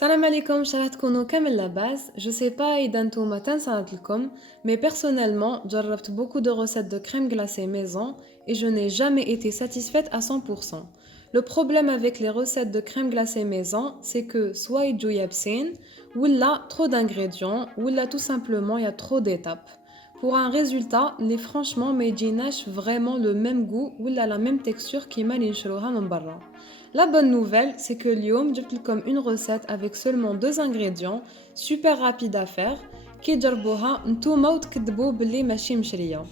Salam alaikum, شرح تكونوا كامل لاباس. Je sais pas إذا نتوما تنصحت لكم, mais personnellement, جربت beaucoup de recettes de crème glacée maison et je n'ai jamais été satisfaite à 100%. Le problème avec les recettes de crème glacée maison, c'est que soit يجوا يابسين, ou là trop d'ingrédients, ou là tout simplement il y a trop d'étapes. Pour un résultat, les franchement ما يجيناش vraiment le même goût ou là la même texture كيما اللي نشروها من برا. La bonne nouvelle, c'est que اليوم جبت لكم une recette avec seulement 2 ingrédients, super rapide à faire, كي تجربوها نتوما وتكذبوا باللي ماشي مشريه.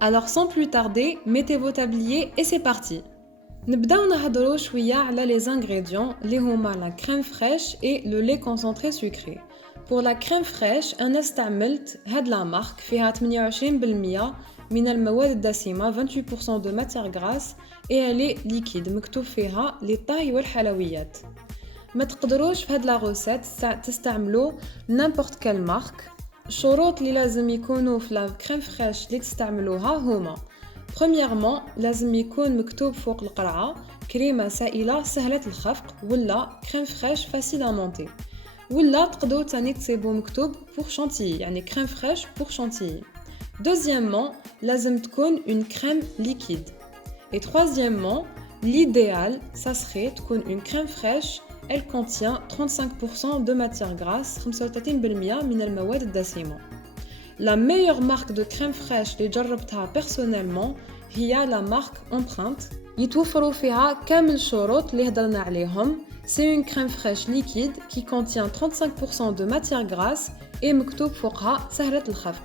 Alors sans plus tarder, mettez vos tabliers et c'est parti. نبداو نهضروا شويه على les ingrédients اللي هما la crème fraîche et le lait concentré sucré. Pour la crème fraîche, أنا استعملت هاد لا مارك فيها 28% من المواد الدسمة 28% de matière grasse et elle est liquide مكتوب فيها للطهي والحلويات. ما تقدروش في هاد لا روسيت تستعملوا n'importe quelle marque. الشروط اللي لازم يكونوا في لا كريم فريش اللي تستعملوها هما: premièrement لازم يكون مكتوب فوق القرعة كريمة سائلة سهلة الخفق ولا كريم فريش facile à monter، ولا تقدروا تاني تكتبوا مكتوب pour chantilly يعني كريم فريش pour chantilly. Deuxièmement لازم تكون une crème liquide. Et troisièmement, l'idéal, ça serait une crème fraîche. Elle contient 35% de matière grasse, 35% من المواد الدسمة. La meilleure marque de crème fraîche اللي جربتها personnellement هي la marque Empreinte. يتوفروا فيها كامل الشروط اللي هضرنا عليهم. C'est une crème fraîche liquide qui contient 35% de matière grasse et مكتوب فوقها سهلة الخفق.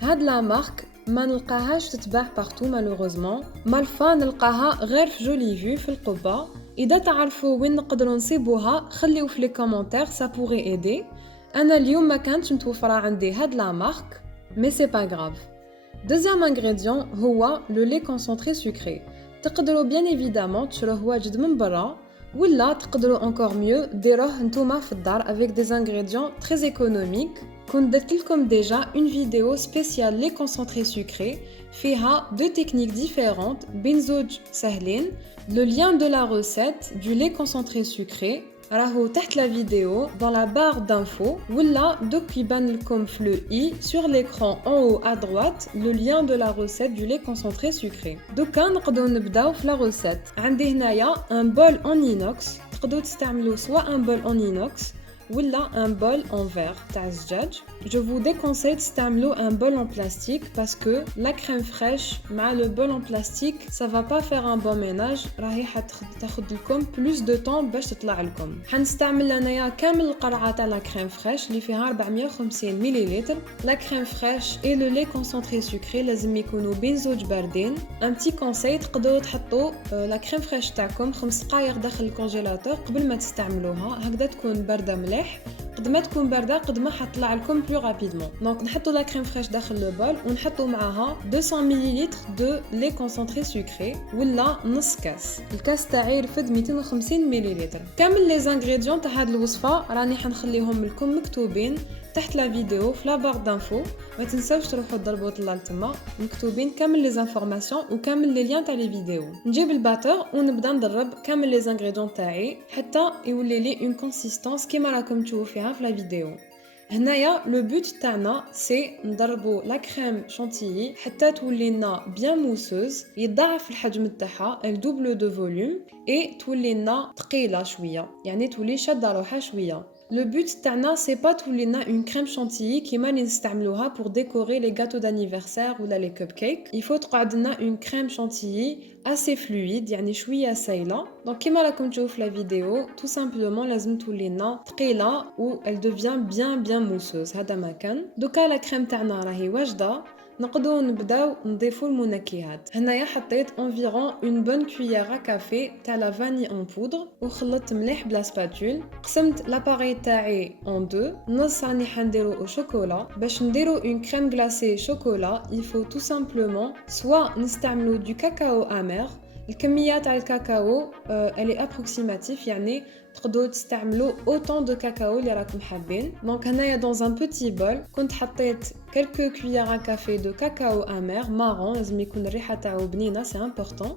هاد la marque ما نلقاهاش تتباع بارتو مالوغوزمون، مالفا نلقاها غير في جولي فيو في القبة. اذا تعرفوا وين نقدروا نصيبوها خليو في لي كومونتير، سا بوغي ايدي. انا اليوم ما كانتش متوفره عندي هاد لا مارك، مي سي با غراف. دوزيام انغريديون هو لو لي كونسونطري سكري. تقدروا بيان ايفيدامون تشروه واجد من برا، ولا تقدروا encore mieux ديروه نتوما في الدار avec des ingrédients très économiques. كنت درت لكم déjà une vidéo spéciale les concentrés sucrés فيها deux techniques différentes بين زوج سهلين. Le lien de la recette du lait concentré sucré راهو تحت la vidéo dans la barre d'infos ولا دوك يبان لكم في le i sur l'écran en haut à droite le lien de la recette du lait concentré sucré. دوكا نقدروا نبداو في la recette. عندي هنايا un bol en inox، تقدروا تستعملوا soit un bol en inox ولا un bol en verre تاع الزجاج. Je vous déconseille تستعملوا un bol en plastique parce que la crème fraîche مع le bol en plastique ça va pas faire un bon ménage، راهي حتاخد لكم plus de temps باش تطلع لكم. حنستعمل انايا كامل القرعه تاع la crème fraîche اللي فيها 450 مليلتر. La crème fraîche et le lait concentré sucré لازم يكونوا بين زوج باردين. Un petit conseil، تقدروا تحطوا la crème fraîche تاعكم 5 دقائق داخل الكونجيلاتور قبل ما تستعملوها، هكذا تكون بارده مليح. قد ما تكون بارده قد ما حطلع لكم بلو رابيدمون. دونك نحطوا لا كريم فريش داخل لو بول ونحطوا معاها 200 ملل دو لي كونسونطري سكري ولا نص كاس. الكاس تاعي رفد 250 ملل. كامل لي زانغريديون تاع هاد الوصفه راني حنخليهم لكم مكتوبين تحت لا فيديو في لا بار دانفو. ما تنساوش تروحوا تضربوا طلع لتما مكتوبين كامل لي زانفورماسيون وكامل لي ليان تاع لي فيديو. نجيب الباتور ونبدا ندرب كامل لي زانغريديون تاعي حتى يولي لي اون كونسيستانس كيما راكم تشوفوا فيها في لا فيديو. هنايا لو بوت تاعنا سي ندربوا لا كريم شانتيلي حتى تولي لنا بيان موسوز، يضاعف الحجم تاعها الدوبل دو فوليوم اي تولي لنا ثقيله شويه، يعني تولي شاده روحها شويه. Le but تاعنا c'est pas تولينا une crème chantilly كيما اللي نستعملوها pour décorer les gâteaux d'anniversaire ولا les cupcakes. Il faut تقعد لنا une crème chantilly assez fluide يعني شويه سايله. Donc كيما راكم تشوفوا في la vidéo tout simplement لازم تولينا ثقيله و elle devient bien mousseuse. هذا ما كان. دوكا la crème تاعنا راهي واجده، نقدروا نبداو نضيفوا المنكهات. هنايا حطيت environ une bonne cuillère à café تاع لا vanille en poudre وخلطت مليح بلا سباتول. قسمت لاباري تاعي en deux. نص راني حنديرو au chocolat. باش نديرو une crème glacée chocolat il faut tout simplement soit نستعملو du cacao amer. الكميه تاع الكاكاو elle est approximative يعني تقدروا تستعملوا autant de cacao اللي راكم حابين. دونك هنايا dans un petit bol كنت حطيت quelques cuillères à café de cacao amer marron، لازم يكون الريحه تاعو بنينه، c'est important.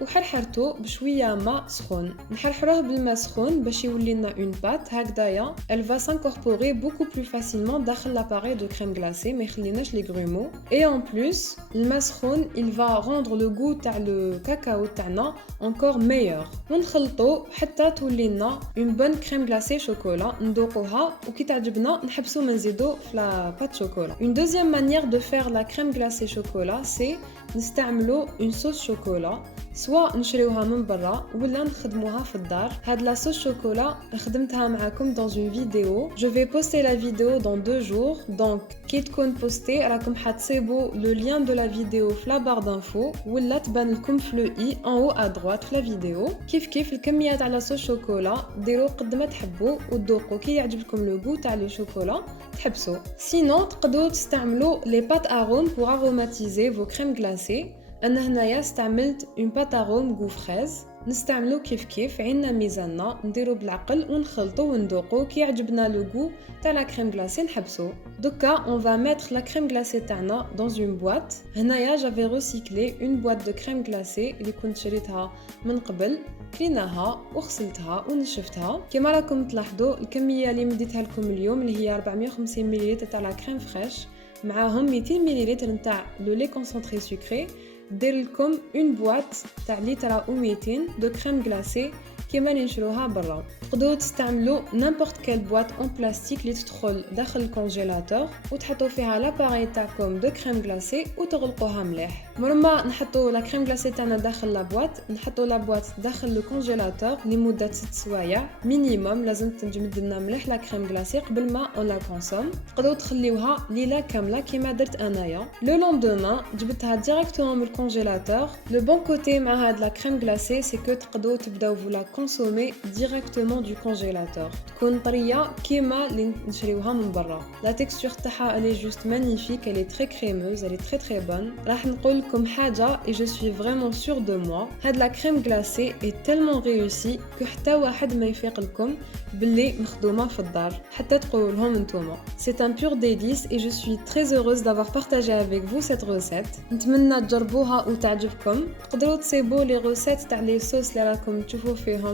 وحرحرته بشويه ماء سخون. نحرحروه بالماء سخون باش يولي لنا اون بات هكذايا. Elle va s'incorporer beaucoup plus facilement داخل l'appareil de crème glacée ما يخليناش les grumeaux. Et en plus الماء سخون il va rendre le goût تاع le cacao تاعنا encore meilleur. ونخلطو حتى تولي لنا une bonne crème glacée chocolat. ندوقوها وكي تعجبنا نحبسو ما نزيدو في لا بات شوكولا. Une deuxième manière de faire la crème glacée chocolat c'est نستعملو une sauce chocolat. سواء نشريوها من برا ولا نخدموها في الدار. هاد لا صوص شوكولا خدمتها معاكم dans une vidéo. Je vais poster la vidéo dans 2 jours. Donc كي تكون بوستي راكم حتصيبوا le lien de la vidéo في la barre d'infos ولا تبان لكم في le i en haut à droite في la vidéo. كيف الكمية تاع لا صوص شوكولا ديروا قد ما تحبوا وتذوقوا كي يعجبكم لو غو تاع لي شوكولا تحبسوا. Sinon تقدروا تستعملوا les pâtes arômes pour aromatiser vos crèmes glacées. أنا هنايا استعملت une pâte arôme goût fraise. نستعملو كيف عيننا ميزاننا نديرو بالعقل ونخلطو وندوقو كي يعجبنا لو غو تاع لا كريم غلاسي نحبسو. دوكا on va mettre la crème glacée تاعنا dans une boîte. هنايا j'avais recyclé une boîte de crème glacée اللي كنت شريتها من قبل. كليناها وغسلتها ونشفتها. كما راكم تلاحظوا الكمية اللي مديتها لكم اليوم اللي هي 450 مل تاع لا كريم فريش معاهم 200 مل نتاع لو لي كونسونطري سكري. دير لكم اون بواط تاع لتر و200 دو كريم غلاسي كيما نشروها برا. تقدروا تستعملوا نيمبورط كيل بواط اون بلاستيك اللي تدخل داخل الكونجيلاتور وتحطوا فيها لاباري تاعكم دو كريم غلاسي وتغلقوها مليح. مرما نحطوا لا كريم غلاسي تاعنا داخل لا بواط نحطوا لا بواط داخل لو كونجيلاتور لمده 6 سوايع مينيموم. لازم تجمد لنا مليح لا كريم غلاسي قبل ما اون لا كونسوم. تقدروا تخليوها ليله كامله كيما درت انايا. لو لوندومان جبتها ديريكتومون من الكونجيلاتور. لو بون كوتي مع هاد لا كريم غلاسي سي كو تقدروا تبداو فلا consommer directement du congélateur. تكون طرية كيما اللي نشريوها من برا. La texture تاعها elle est juste magnifique, elle est très crémeuse, elle est très bonne. راح نقول لكم حاجة et je suis vraiment sûre de moi. هاد la crème glacée est tellement réussie que حتى واحد ما يفيق لكم باللي مخدومة في الدار حتى تقولوا لهم نتوما. C'est un pur délice et je suis très heureuse d'avoir partagé avec vous cette recette. نتمنى تجربوها وتعجبكم. تقدروا تصيبوا لي ريسيت تاع لي صوص اللي راكم تشوفوا فيهم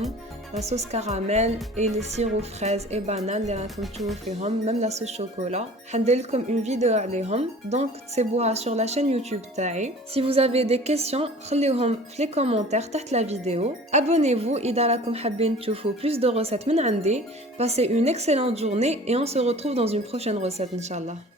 la sauce caramel et les sirops fraises et bananes اللي راكم تشوفوا فيهم même la sauce chocolat. حندير لكم une vidéo عليهم donc تسيبوها sur la chaîne YouTube تاعي. Si vous avez des questions خليوهم في les commentaires تحت la vidéo. Abonnez-vous إذا راكم حابين تشوفوا plus de recettes من عندي. Passez une excellente journée et on se retrouve dans une prochaine recette إن شاء الله.